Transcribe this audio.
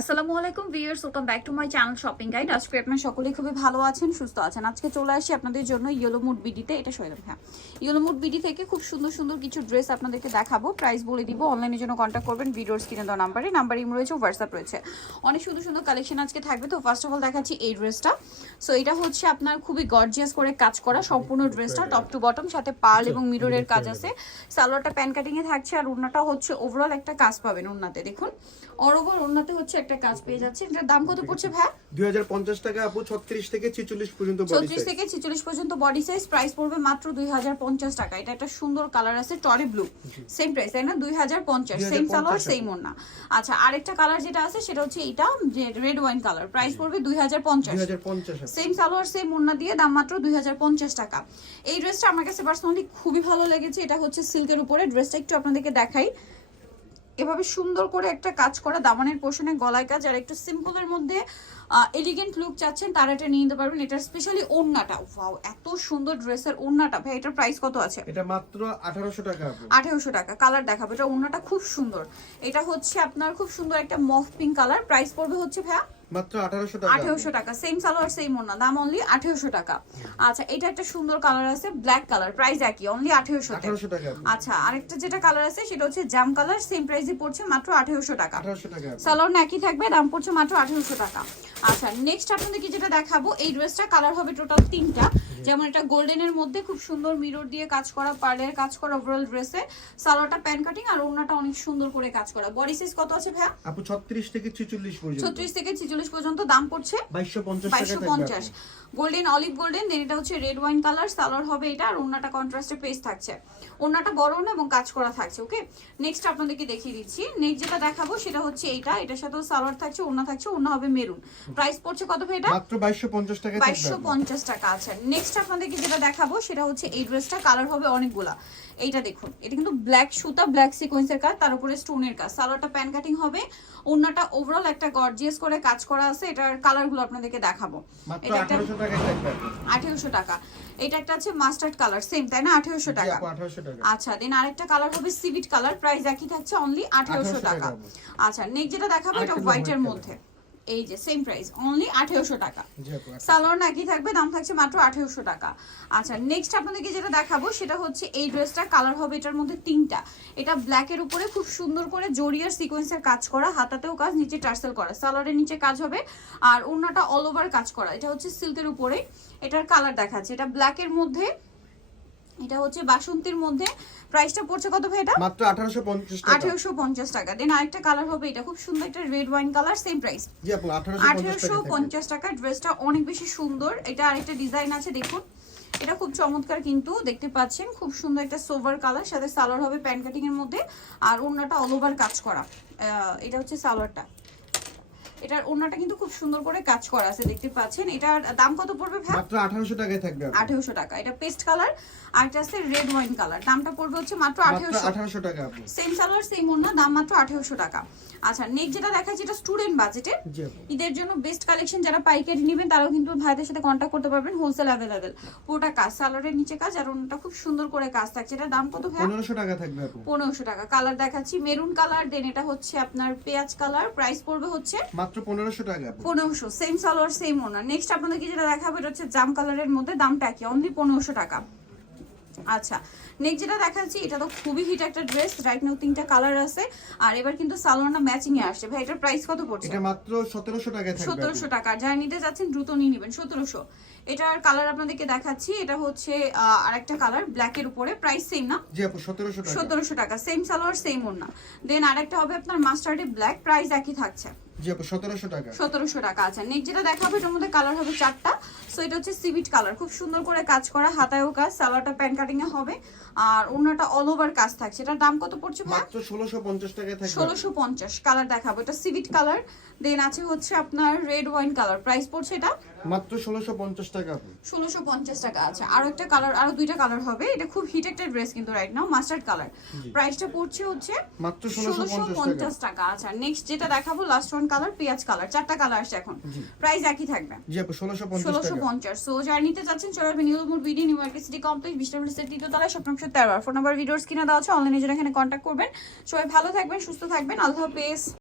আসসালামু আলাইকুম viewers, welcome back to my channel shopping guide. আজকে আপনারা সকলেই খুবই ভালো আছেন, সুস্থ আছেন। আজকে চলে আসি আপনাদের জন্য ইয়েলো মুড বিডিতে। এটা সৈয়দ হ্যাঁ, ইয়েলো মুড বিডি থেকে খুব সুন্দর সুন্দর কিছু ড্রেস আপনাদেরকে দেখাবো। প্রাইস বলে দিব, অনলাইনের জন্য কন্ট্যাক্ট করবেন ভিডিওর স্ক্রিনে দেওয়া নাম্বার ইম রয়েছে, হোয়াটসঅ্যাপ রয়েছে। অনেক সুন্দর সুন্দর কালেকশন আজকে থাকবে। তো ফার্স্ট অফ অল দেখাচ্ছি এই ড্রেসটা। সো এটা হচ্ছে আপনার খুবই গর্জিয়াস করে কাজ করা সম্পূর্ণ ড্রেসটা, টপ টু বটম, সাথে পার্ল এবং মিররের কাজ আছে। সালোয়ারটা প্যান কাটিং এ থাকছে, আর ওড়নাটা হচ্ছে ওভারঅল একটা কাজ পাবেন ওড়নাতে। দেখুন অল ওভার ওড়নাতে হচ্ছে একটা কাজ পেয়ে যাচ্ছে। এটার দাম কত পড়ছে ভাই? 2050 টাকা আপু, 36 থেকে 46 পর্যন্ত বডি সাইজ। 36 থেকে 46 পর্যন্ত বডি সাইজ। প্রাইস পড়বে মাত্র 2050 টাকা। এটা একটা সুন্দর কালার আছে টরি ব্লু, সেম প্রাইস তাই না? 2050, সেম সালোয়ার সেম ওড়না। আচ্ছা, আরেকটা কালার যেটা আছে সেটা হচ্ছে এটা, যে রেড ওয়াইন কালার। প্রাইস পড়বে 2050, সেম সালোয়ার সেম ওড়না দিয়ে দাম মাত্র 2050 টাকা। এই ড্রেসটা আমার কাছে পার্সোনালি খুবই ভালো লেগেছে। এটা হচ্ছে সিল্কের উপরে। ড্রেসটা একটু আপনাদেরকে দেখাই। এভাবে সুন্দর করে একটা কাজ করা দামানের পোর্শনে গলায় কাজ, আর একটু সিম্পলের মধ্যে এলিগেন্ট লুক চাচ্ছেন তারা এটা নিয়ে নিতে পারবেন। এটার স্পেশালি ওড়নাটা, ওয়াও এত সুন্দর ড্রেসের ওড়নাটা। ভাই এটার প্রাইস কত আছে? এটা মাত্র 1800 টাকা আপু। 1800 টাকা। কালার দেখাবো। এটা ওড়নাটা খুব সুন্দর। এটা হচ্ছে আপনার খুব সুন্দর একটা মফ পিঙ্ক কালার। প্রাইস পড়বে হচ্ছে ভাইয়া মাত্র 1800 টাকা। 1800 টাকা, সেম সালোয়ার সেম ওড়না, দাম অনলি 1800 টাকা। আচ্ছা, এটা একটা সুন্দর কালার আছে ব্ল্যাক কালার, প্রাইস একই, অনলি 1800 টাকা। আচ্ছা, আরেকটা যেটা কালার আছে সেটা হচ্ছে জাম কালার, সেম প্রাইসে পড়ছে মাত্র 1800 টাকা। 1800 টাকা। সালোয়ার একই থাকবে, দাম পড়ছে মাত্র 1800 টাকা। আচ্ছা, নেক্সট আপনাদেরকে যেটা দেখাবো, এই ড্রেসটা কালার হবে টোটাল 3টা। যেমন এটা গোল্ডেনের মধ্যে খুব সুন্দর মিরর দিয়ে কাজ করা, পার্লের কাজ করা ওভারঅল ড্রেসে। সালোয়ারটা প্যান কাটিং, আর ওড়নাটা অনেক সুন্দর করে কাজ করা। বডি সাইজ কত আছে ভাইয়া? আপু 36 থেকে 46 পর্যন্ত। 36 থেকে 46 পর্যন্ত। দাম পড়ছে 2250 টাকা। 2250। গোল্ডেন অলিভ গোল্ডেন, দেন এটা হচ্ছে রেড ওয়াইন কালার। সালোয়ার হবে এটা, আর ওড়নাটা কন্ট্রাস্টে পেস্ট থাকছে। ওড়নাটা বড় না এবং কাজ করা থাকছে। ওকে, নেক্সট আপনাদেরকে দেখিয়ে দিচ্ছি। নেক্সট যেটা দেখাবো সেটা হচ্ছে এইটা। এটার সাথেও সালোয়ার থাকছে, ওড়না থাকছে। ওড়না হবে মেরুন। প্রাইস পড়ছে কত ভাই এটা? মাত্র 2250 টাকা। 2250 টাকা। আচ্ছা, নেক্সট আপনাদেরকে যেটা দেখাবো সেটা হচ্ছে এই ড্রেসটা। কালার হবে অনেকগুলা। এইটা দেখুন, এটা কিন্তু ব্ল্যাক সুতা, ব্ল্যাক সিকোয়েন্সের কাজ, তার উপরে স্টোনের কাজ। সালোয়ারটা প্যান কাটিং হবে, ওড়নাটা ওভারঅল একটা গর্জিয়াস করে কাজ করা আছে। এটার কালারগুলো আপনাদেরকে দেখাবো। মাত্র এটা একটা 1800 টাকায় থাকবে। 1800 টাকা। এটা একটা আছে মাস্টার্ড কালার, সেম তাই না? 1800 টাকা। 1800 টাকা। আচ্ছা, দেন আরেকটা কালার হবে সিভিট কালার, প্রাইস একই থাকছে, অনলি 1800 টাকা। আচ্ছা, নেক্সট যেটা দেখাবো এটা হোয়াইটের মধ্যে। এই যে সেম প্রাইস, অনলি 1800 টাকা। সালোয়ার একই থাকবে, দাম থাকছে মাত্র 1800 টাকা। আচ্ছা, নেক্সট আপনাদেরকে যেটা দেখাবো সেটা হচ্ছে এই ড্রেসটা। কালার হবে এটার মধ্যে 3টা। এটা ব্ল্যাকের উপরে খুব সুন্দর করে জরিয়ার সিকোয়েন্সের কাজ করা, হাতাতেও কাজ, নিচে টার্সেল করা। সালোয়ারের নিচে কাজ হবে, আর ওড়নাটা অল ওভার কাজ করা। এটা হচ্ছে সিল্কের উপরে। এটার কালার দেখাচ্ছে, এটা ব্ল্যাকের মধ্যে, এটা হচ্ছে বাসন্তীর মধ্যে। প্রাইসটা পড়ছে কত ভাই এটা? মাত্র 1850 টাকা। 1850 টাকা। দেন আরেকটা কালার হবে, এটা খুব সুন্দর একটা red wine colour, same price. জি আপু 1850 1850 টাকা। ড্রেসটা অনেক বেশি সুন্দর। এটা আরেকটা ডিজাইন আছে, দেখুন এটা খুব চমৎকার কিন্তু, দেখতে পাচ্ছেন খুব সুন্দর একটা সোভার কালার, সাথে সালোয়ার হবে প্যান কাটিং এর মধ্যে, আর ওড়নাটা অল ওভার কাজ করা। এটা হচ্ছে সালোয়ারটা। এটার ওড়নাটা কিন্তু খুব সুন্দর করে কাজ করা আছে, দেখতে পাচ্ছেন। এটার দাম কত পড়বে ভাই? মাত্র 1800 টাকায় থাকবে। 1800 টাকা। এটা পেস্ট কালার, আর এটা আছে রেড ওয়াইন কালার। দামটা পড়বে হচ্ছে মাত্র 1800 টাকা আপু। সেম সালোয়ার সেম ওড়না, দাম মাত্র 1800 টাকা। আচ্ছা, নেক্সট যেটা দেখাচ্ছি এটা স্টুডেন্ট বাজেটে। জি আপু। ঈদের জন্য বেস্ট কালেকশন। যারা পাইকারি নেবেন তারাও কিন্তু ভাইদের সাথে কন্ট্যাক্ট করতে পারবেন, হোলসেল অ্যাভেলেবেল। পুরোটা কাজ, সালোয়ারের নিচে কাজ, আর ওড়নাটা খুব সুন্দর করে কাজ থাকছে। এটার দাম কত ভাই? 1500 টাকা থাকবে আপু। 1500 টাকা। কালার দেখাচ্ছি মেরুন কালার, দেন এটা হচ্ছে আপনার পেঁয়াজ কালার। প্রাইস পড়বে হচ্ছে মাত্র 1500 টাকা আপু। 1500, সেম সালোয়ার সেম ওড়না। নেক্সট আপনাদেরকে যেটা দেখাবো এটা হচ্ছে জাম কালারের মধ্যে, দামটা কি, অনলি 1500 টাকা। আচ্ছা, নেক্সট যেটা দেখাচ্ছি এটা তো খুবই হিট একটা ড্রেস। রাইট নাও 3টা কালার আছে, আর এবার কিন্তু সালোয়ারটা ম্যাচিং এ আসছে। ভাই এটার প্রাইস কত পড়ছে? এটা মাত্র 1700 টাকায় থাকবে। 1700 টাকা। যারা নিতে যাচ্ছেন দ্রুত নিয়ে নেবেন। 1700। এটার কালার আপনাদেরকে দেখাচ্ছি। এটা হচ্ছে আরেকটা কালার ব্ল্যাকের উপরে। প্রাইস সেম না? জি আপু 1700 টাকা। 1700 টাকা, সেম সালোয়ার সেম ওড়না। দেন আরেকটা হবে আপনার মাস্টার্ডে ব্ল্যাক, প্রাইস একই থাকছে। জি আপু 1700 টাকা। 1700 টাকা। আচ্ছা, নেক্সট যেটা দেখাবো এটার মধ্যে কালার হবে 4টা। সো এটা হচ্ছে সিভিট কালার, খুব সুন্দর করে কাজ করা, হাতায়ও কাজ, সালোয়ারটা প্যান কাটিং এ হবে, আর ওড়নাটা অল ওভার কাজ থাকছে। এটার দাম কত পড়ছে ভাই? মাত্র 1650 টাকায় থাকবে। 1650। কালার দেখাবো, এটা সিভিট কালার। দেন আছে হচ্ছে আপনার রেড ওয়াইন কালার। প্রাইস পড়ছে এটা মাত্র 1650 টাকা আপু। 1650 টাকা। আচ্ছা, আরো একটা কালার, আরো 2টা কালার হবে। এটা খুব হিট একটা ড্রেস কিন্তু রাইট নাও, মাস্টার্ড কালার। প্রাইসটা পড়ছে হচ্ছে মাত্র 1650 টাকা। আচ্ছা, নেক্সট যেটা দেখাবো লাস্ট ওয়ান কালার পেঁয়াজ কালার। 4টা কালার আসছে এখন। প্রাইস একই থাকবে, জি আপু 1650 টাকা। 1650। সো যারা নিতে চাচ্ছেন চলে আসবেন নিউ মোড় বিডি, নিউ মার্কেট সিটি কমপ্লেক্স, বিশটার তৃতীয় তলায়, shop number 13। Phone number videos কিনা দেওয়া আছে, অনলাইনে জন্য এখানে কন্ট্যাক্ট করবেন। সবাই ভালো থাকবেন, সুস্থ থাকবেন, আল্লাহ হাফেজ।